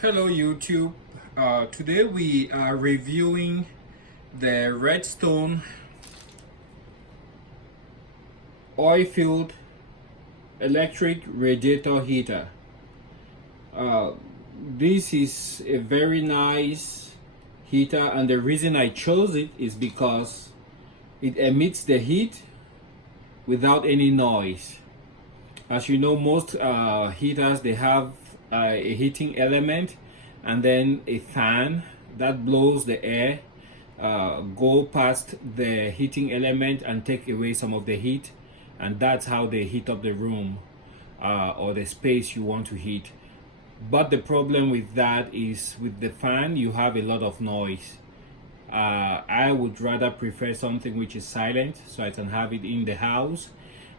Hello YouTube. Today we are reviewing the Redstone oil-filled electric radiator heater. Uh, this is a very nice heater, and the reason I chose it is because it emits the heat without any noise. As you know, most heaters, they have a heating element and then a fan that blows the air go past the heating element and take away some of the heat, and that's how they heat up the room or the space you want to heat. But the problem with that is, with the fan you have a lot of noise. I would rather prefer something which is silent, so I can have it in the house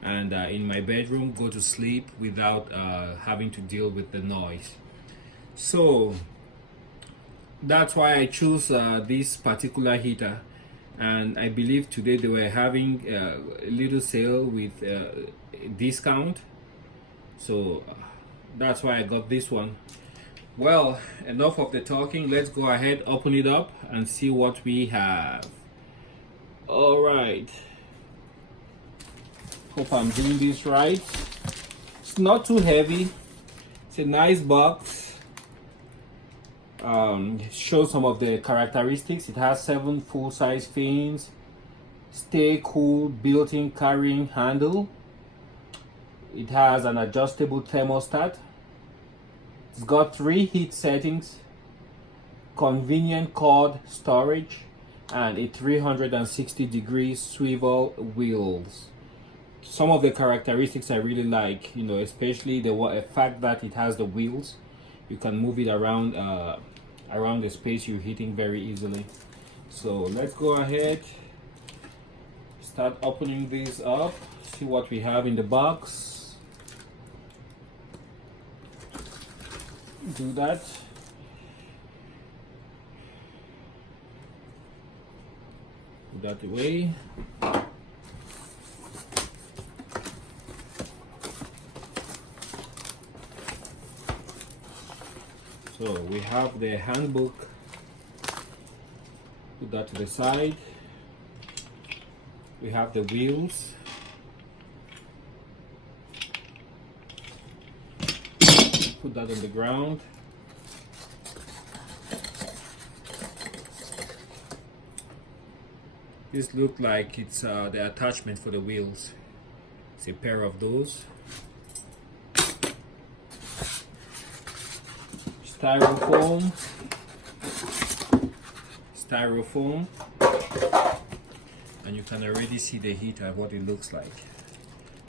and in my bedroom, go to sleep without having to deal with the noise. So that's why I choose this particular heater, and I believe today they were having a little sale with a discount, so that's why I got this one. Well, enough of the talking, let's go ahead, open it up and see what we have. All right, hope I'm doing this right. It's not too heavy, it's a nice box. It shows some of the characteristics. It has 7 full-size fins, stay cool built-in carrying handle. It has an adjustable thermostat. It's got 3 heat settings, convenient cord storage, and a 360-degree swivel wheels. Some of the characteristics I really like, especially the fact that it has the wheels. You can move it around around the space you're heating very easily. So let's go ahead, start opening this up, see what we have in the box. Do that. Put that away. So we have the handbook, put that to the side. We have the wheels, put that on the ground. This looks like it's the attachment for the wheels. It's a pair of those. Styrofoam, and you can already see the heater, what it looks like.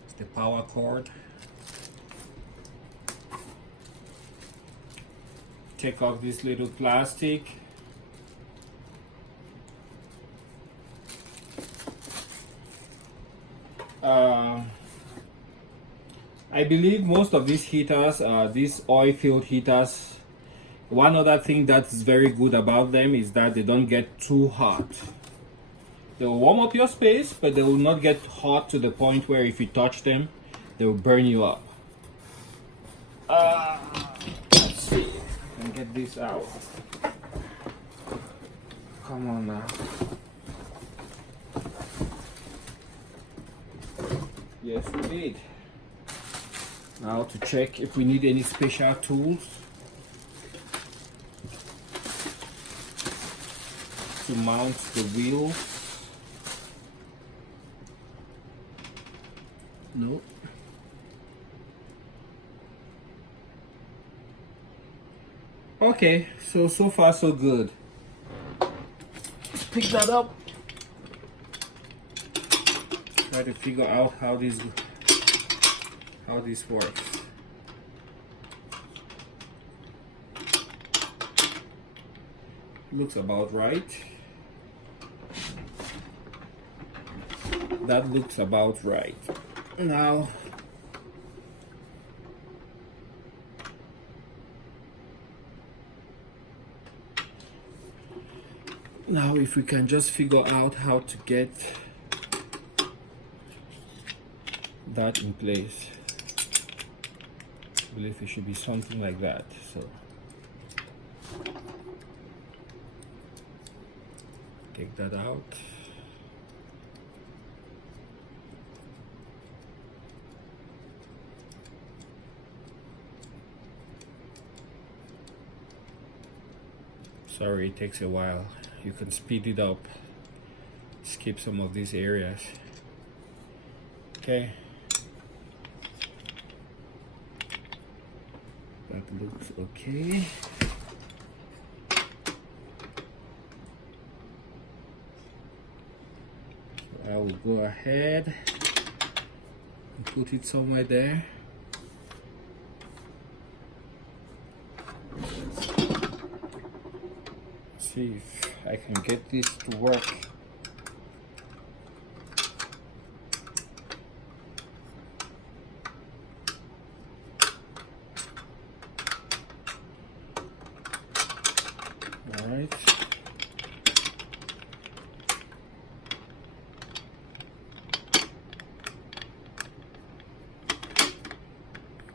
It's the power cord. Take off this little plastic. I believe most of these heaters, these oil-filled heaters, one other thing that's very good about them is that they don't get too hot. They will warm up your space, but they will not get hot to the point where if you touch them, they will burn you up. Let's see. And get this out. Come on now. Yes, we did. Now to check if we need any special tools to mount the wheel. No. Okay, so far so good. Let's pick that up. Try to figure out how this works. Looks about right. That looks about right. Now if we can just figure out how to get that in place. I believe it should be something like that. So Take that out. Sorry, it takes a while. You can speed it up, skip some of these areas. Okay. That looks okay. So I will go ahead and put it somewhere there. See if I can get this to work. All right.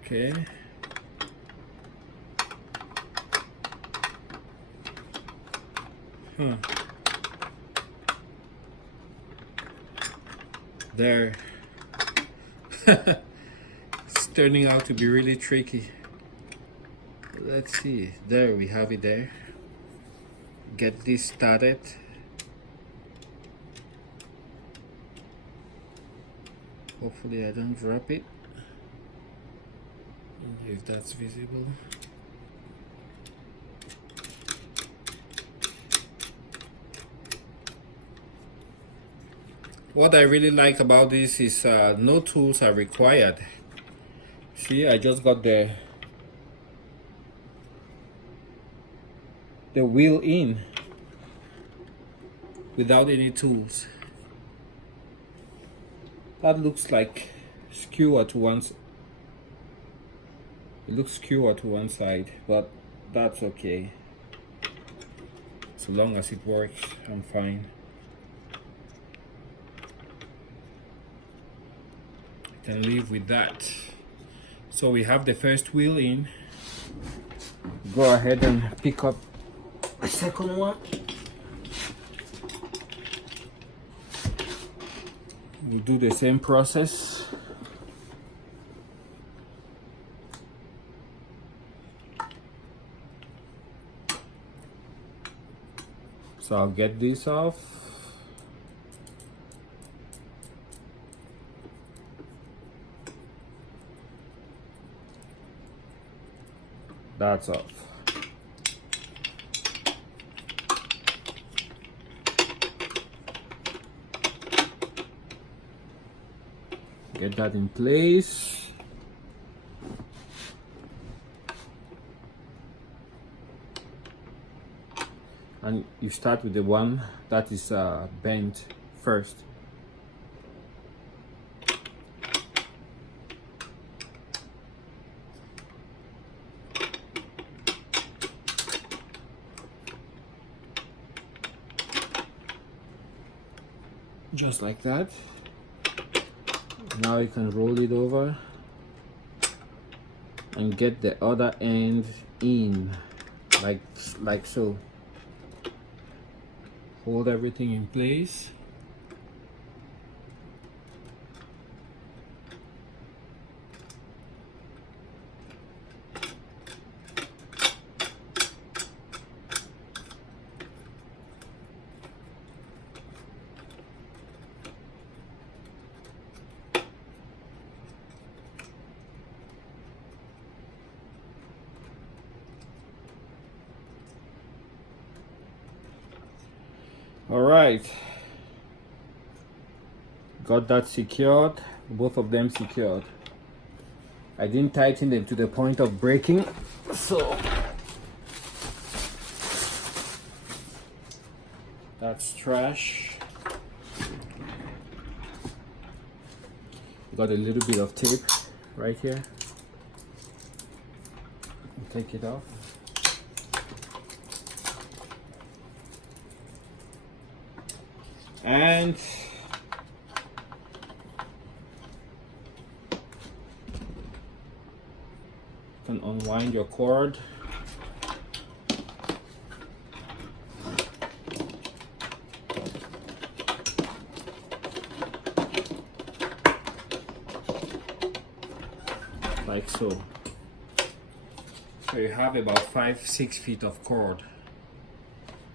Okay. There. It's turning out to be really tricky. Let's see. There we have it there. Get this started. Hopefully I don't drop it. If that's visible. What I really like about this is no tools are required. See, I just got the wheel in without any tools. That looks like skewer to one side. It looks skewer to one side, but that's okay. So long as it works, I'm fine. I can live with that. So we have the first wheel in. Go ahead and pick up the second one. We'll do the same process. So I'll get this off. That's off. Get that in place. And you start with the one that is bent first. Just like that. Now you can roll it over and get the other end in, like so. Hold everything in place. All right, got that secured, both of them secured. I didn't tighten them to the point of breaking, so that's trash. Got a little bit of tape right here. Take it off. And you can unwind your cord. So you have about 5-6 feet of cord,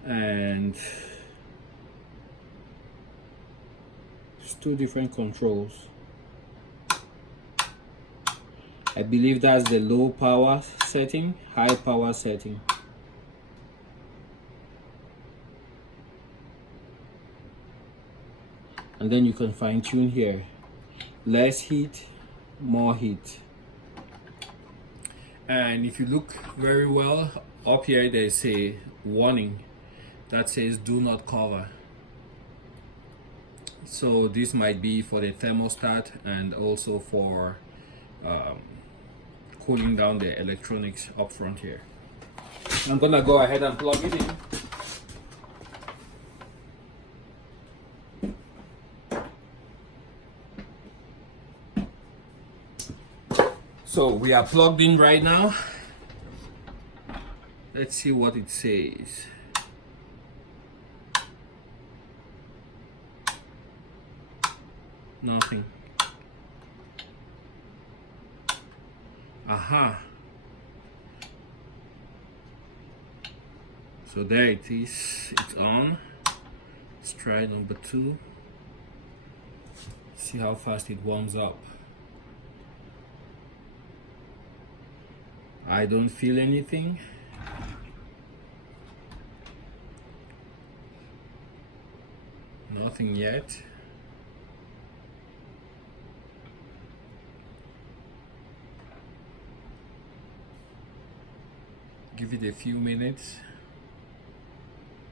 and it's 2 different controls. I believe that's the low power setting, high power setting. And then you can fine tune here. Less heat, more heat. And if you look very well, up here there's a warning that says do not cover. So this might be for the thermostat and also for cooling down the electronics up front here. I'm gonna go ahead and plug it in. So we are plugged in right now. Let's see what it says. Nothing. Aha. So there it is. It's on. Let's try number 2. See how fast it warms up. I don't feel anything. Nothing yet. Give it a few minutes.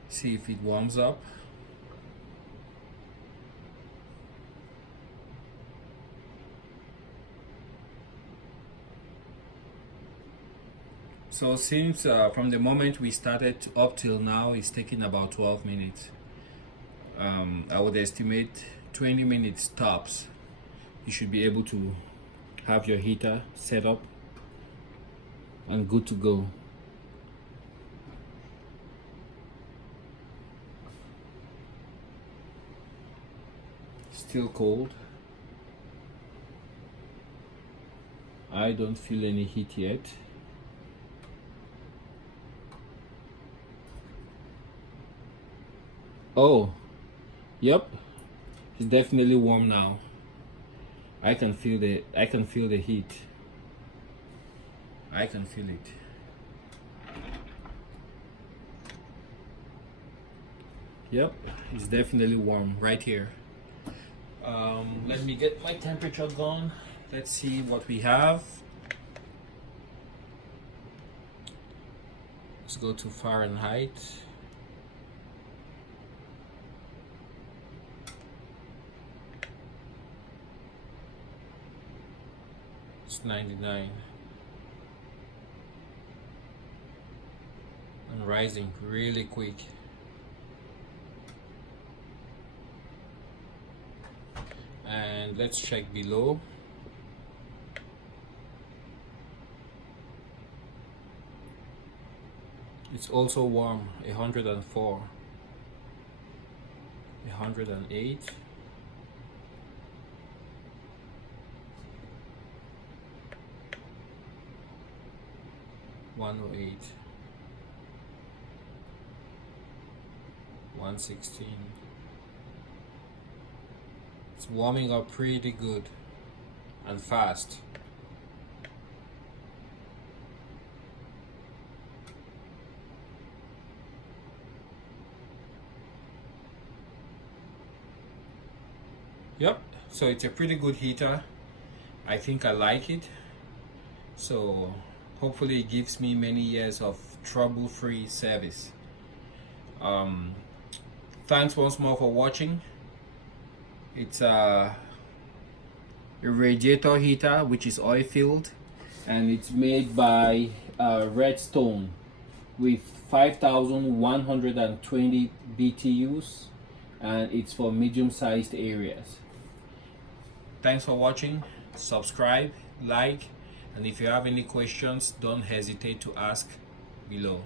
See if it warms up. So since from the moment we started up till now, it's taking about 12 minutes. I would estimate 20 minutes tops. You should be able to have your heater set up and good to go. Still cold. I don't feel any heat yet. Oh, yep, it's definitely warm now. I can feel the heat. I can feel it. Yep, it's definitely warm right here. Let me get my temperature gun. Let's see what we have. Let's go to Fahrenheit. It's 99 and rising really quick. And let's check below. It's also warm. 104, 108, 108, 116. It's warming up pretty good and fast. Yep, so it's a pretty good heater. I think I like it. So hopefully it gives me many years of trouble-free service. Thanks once more for watching. It's a radiator heater which is oil filled, and it's made by Redstone with 5,120 BTUs, and it's for medium-sized areas. Thanks for watching. Subscribe, like, and if you have any questions, don't hesitate to ask below.